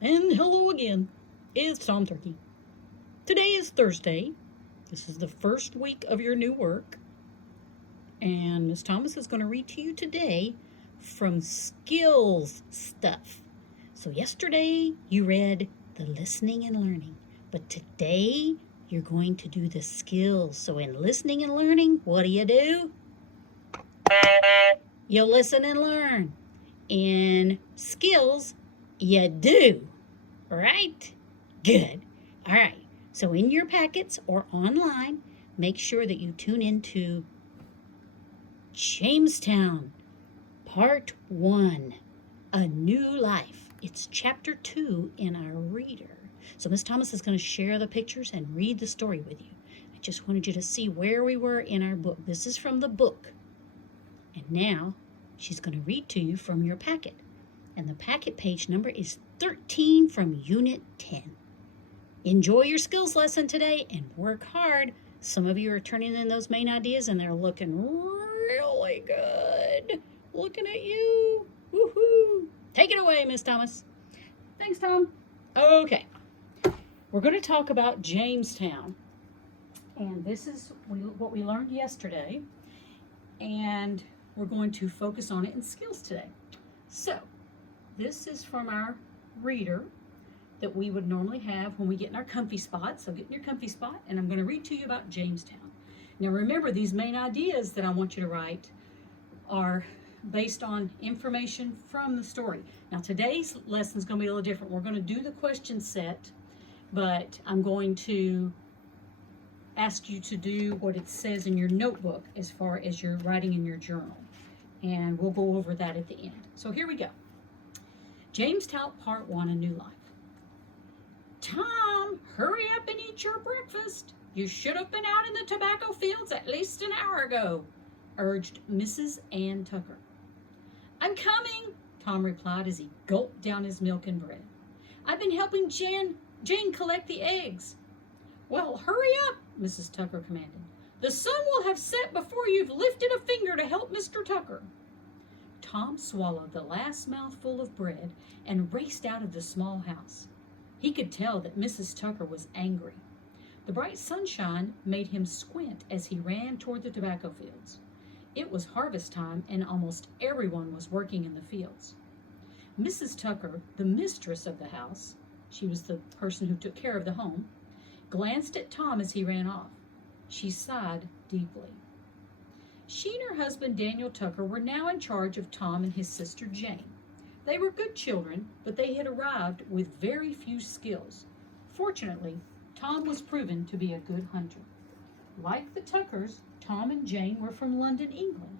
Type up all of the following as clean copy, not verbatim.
And hello again. It's Tom Turkey. Today is Thursday. This is the first week of your new work. And Miss Thomas is going to read to you today from Skills Stuff. So, yesterday you read the listening and learning, but today you're going to do the skills. So, in listening and learning, what do? You listen and learn. In skills, you do. Right? Good. All right. So, in your packets or online, make sure that you tune into Jamestown, Part 1, A New Life. It's Chapter 2 in our reader. So, Miss Thomas is going to share the pictures and read the story with you. I just wanted you to see where we were in our book. This is from the book. And now she's going to read to you from your packet. And the packet page number is 13 from Unit 10. Enjoy your skills lesson today and work hard. Some of you are turning in those main ideas and they're looking really good. Looking at you. Woohoo! Take it away, Miss Thomas. Thanks, Tom. Okay. We're going to talk about Jamestown. And this is what we learned yesterday. And we're going to focus on it in skills today. So, this is from our reader that we would normally have when we get in our comfy spot. So get in your comfy spot, and I'm going to read to you about Jamestown. Now remember, these main ideas that I want you to write are based on information from the story. Now today's lesson is going to be a little different. We're going to do the question set, but I'm going to ask you to do what it says in your notebook as far as you're writing in your journal. And we'll go over that at the end. So here we go. Jamestown Part 1, A New Life. Tom, hurry up and eat your breakfast. You should have been out in the tobacco fields at least an hour ago, urged Mrs. Ann Tucker. I'm coming, Tom replied as he gulped down his milk and bread. I've been helping Jane collect the eggs. Well, hurry up, Mrs. Tucker commanded. The sun will have set before you've lifted a finger to help Mr. Tucker. Tom swallowed the last mouthful of bread and raced out of the small house. He could tell that Mrs. Tucker was angry. The bright sunshine made him squint as he ran toward the tobacco fields. It was harvest time and almost everyone was working in the fields. Mrs. Tucker, the mistress of the house, she was the person who took care of the home, glanced at Tom as he ran off. She sighed deeply. She and her husband Daniel Tucker were now in charge of Tom and his sister Jane. They were good children, but they had arrived with very few skills. Fortunately, Tom was proven to be a good hunter. Like the Tuckers, Tom and Jane were from London, England.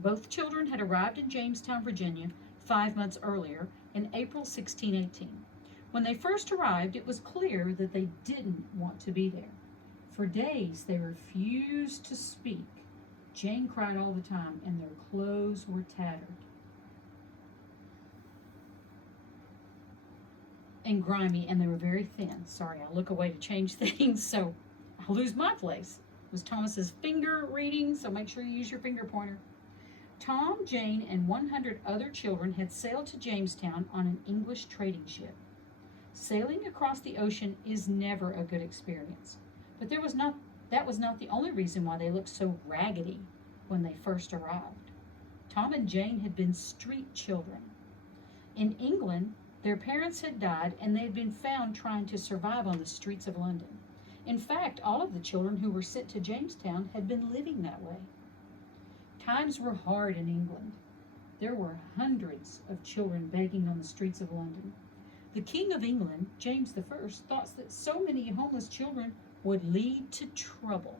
Both children had arrived in Jamestown, Virginia, 5 months earlier, in April 1618. When they first arrived, it was clear that they didn't want to be there. For days, they refused to speak. Jane cried all the time, and their clothes were tattered and grimy, and they were very thin. Sorry, I look away to change things, so I'll lose my place. It was Thomas's finger reading, so make sure you use your finger pointer. Tom, Jane, and 100 other children had sailed to Jamestown on an English trading ship. Sailing across the ocean is never a good experience, but that was not the only reason why they looked so raggedy when they first arrived. Tom and Jane had been street children. In England, their parents had died and they had been found trying to survive on the streets of London. In fact, all of the children who were sent to Jamestown had been living that way. Times were hard in England. There were hundreds of children begging on the streets of London. The King of England, James I, thought that so many homeless children would lead to trouble.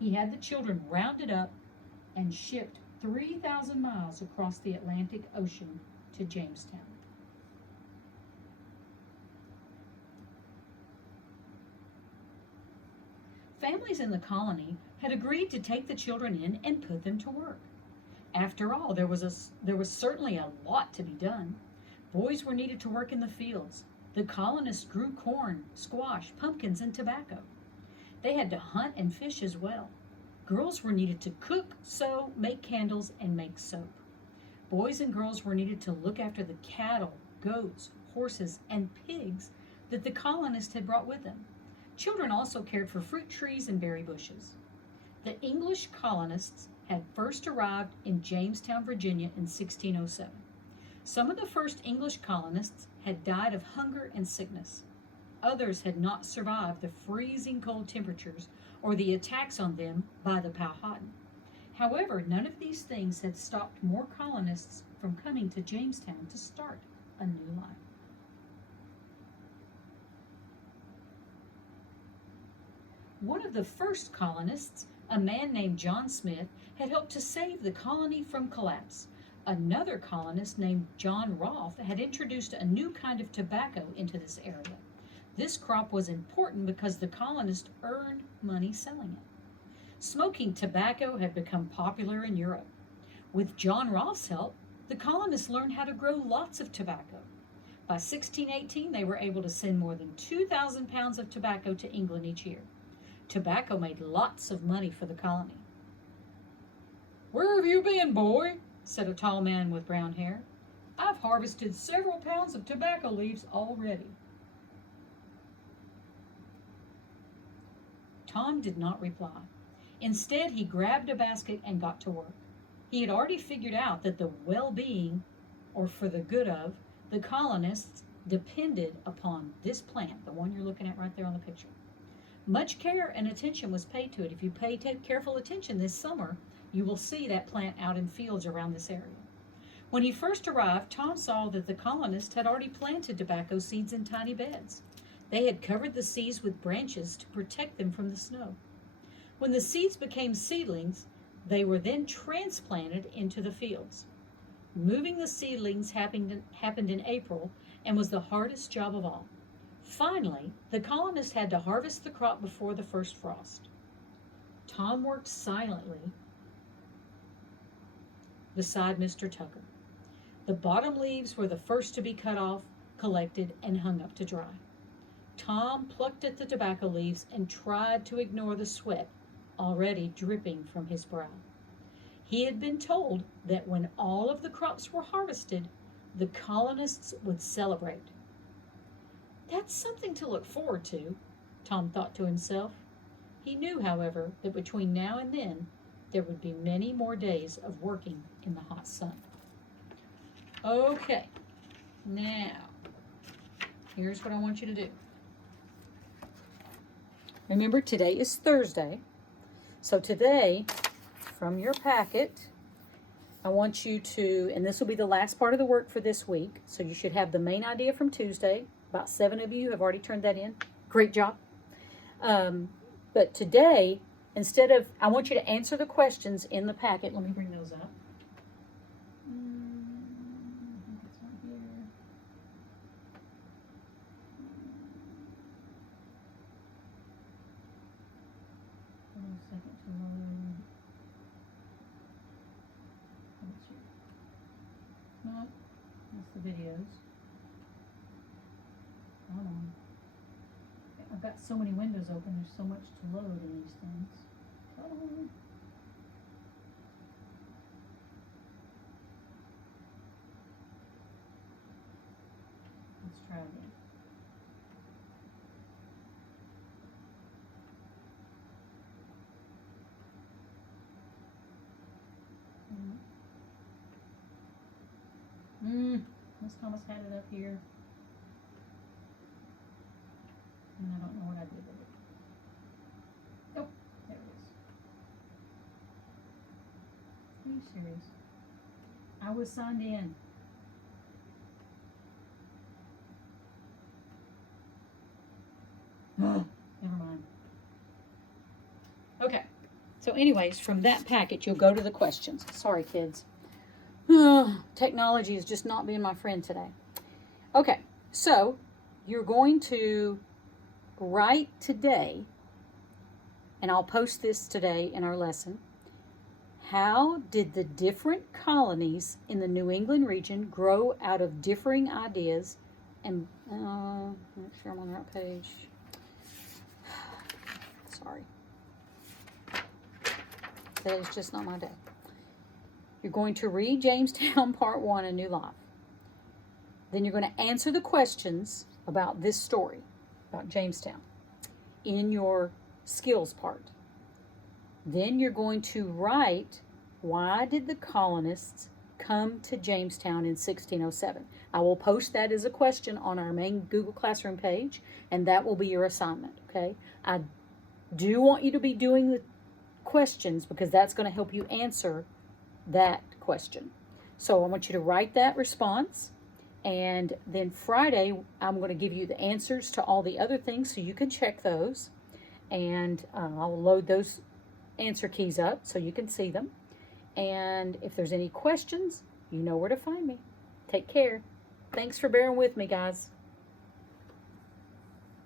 He had the children rounded up and shipped 3,000 miles across the Atlantic Ocean to Jamestown. Families in the colony had agreed to take the children in and put them to work. After all, there was certainly a lot to be done. Boys were needed to work in the fields. The colonists grew corn, squash, pumpkins, and tobacco. They had to hunt and fish as well. Girls were needed to cook, sew, make candles, and make soap. Boys and girls were needed to look after the cattle, goats, horses, and pigs that the colonists had brought with them. Children also cared for fruit trees and berry bushes. The English colonists had first arrived in Jamestown, Virginia in 1607. Some of the first English colonists had died of hunger and sickness. Others had not survived the freezing cold temperatures or the attacks on them by the Powhatan. However, none of these things had stopped more colonists from coming to Jamestown to start a new life. One of the first colonists, a man named John Smith, had helped to save the colony from collapse. Another colonist named John Rolfe had introduced a new kind of tobacco into this area. This crop was important because the colonists earned money selling it. Smoking tobacco had become popular in Europe. With John Rolfe's help, the colonists learned how to grow lots of tobacco. By 1618, they were able to send more than 2,000 pounds of tobacco to England each year. Tobacco made lots of money for the colony. "Where have you been, boy?" said a tall man with brown hair. "I've harvested several pounds of tobacco leaves already." Tom did not reply. Instead, he grabbed a basket and got to work. He had already figured out that the well-being, or for the good of, the colonists depended upon this plant, the one you're looking at right there on the picture. Much care and attention was paid to it. If you pay careful attention this summer, you will see that plant out in fields around this area. When he first arrived, Tom saw that the colonists had already planted tobacco seeds in tiny beds. They had covered the seeds with branches to protect them from the snow. When the seeds became seedlings, they were then transplanted into the fields. Moving the seedlings happened in April and was the hardest job of all. Finally, the colonists had to harvest the crop before the first frost. Tom worked silently beside Mr. Tucker. The bottom leaves were the first to be cut off, collected, and hung up to dry. Tom plucked at the tobacco leaves and tried to ignore the sweat already dripping from his brow. He had been told that when all of the crops were harvested, the colonists would celebrate. That's something to look forward to, Tom thought to himself. He knew, however, that between now and then, there would be many more days of working in the hot sun. Okay, now, here's what I want you to do. Remember, today is Thursday. So today, from your packet, I want you to, and this will be the last part of the work for this week, so you should have the main idea from Tuesday. About 7 of you have already turned that in. Great job. But today, instead of, I want you to answer the questions in the packet. Let me bring those up. It's not here. Hold on a second to load. No, that's the videos. Hold on. I've got so many windows open, there's so much to load in these things. Oh. Let's try again. Miss Thomas had it up here. And I don't know what I did with it. Oh, there it is. Are you serious? I was signed in. Oh, never mind. Okay. So anyways, from that packet, you'll go to the questions. Sorry, kids. Technology is just not being my friend today. Okay, so you're going to write today, and I'll post this today in our lesson. How did the different colonies in the New England region grow out of differing ideas and, make sure I'm on the right page. Sorry. That is just not my day. You're going to read Jamestown Part 1, A New Life. Then you're going to answer the questions about this story, about Jamestown, in your skills part. Then you're going to write, why did the colonists come to Jamestown in 1607? I will post that as a question on our main Google Classroom page, and that will be your assignment, okay? I do want you to be doing the questions because that's going to help you answer that question. So I want you to write that response, and then Friday I'm going to give you the answers to all the other things so you can check those, and I'll load those answer keys up so you can see them. And if there's any questions, you know where to find me. Take care. Thanks for bearing with me, guys.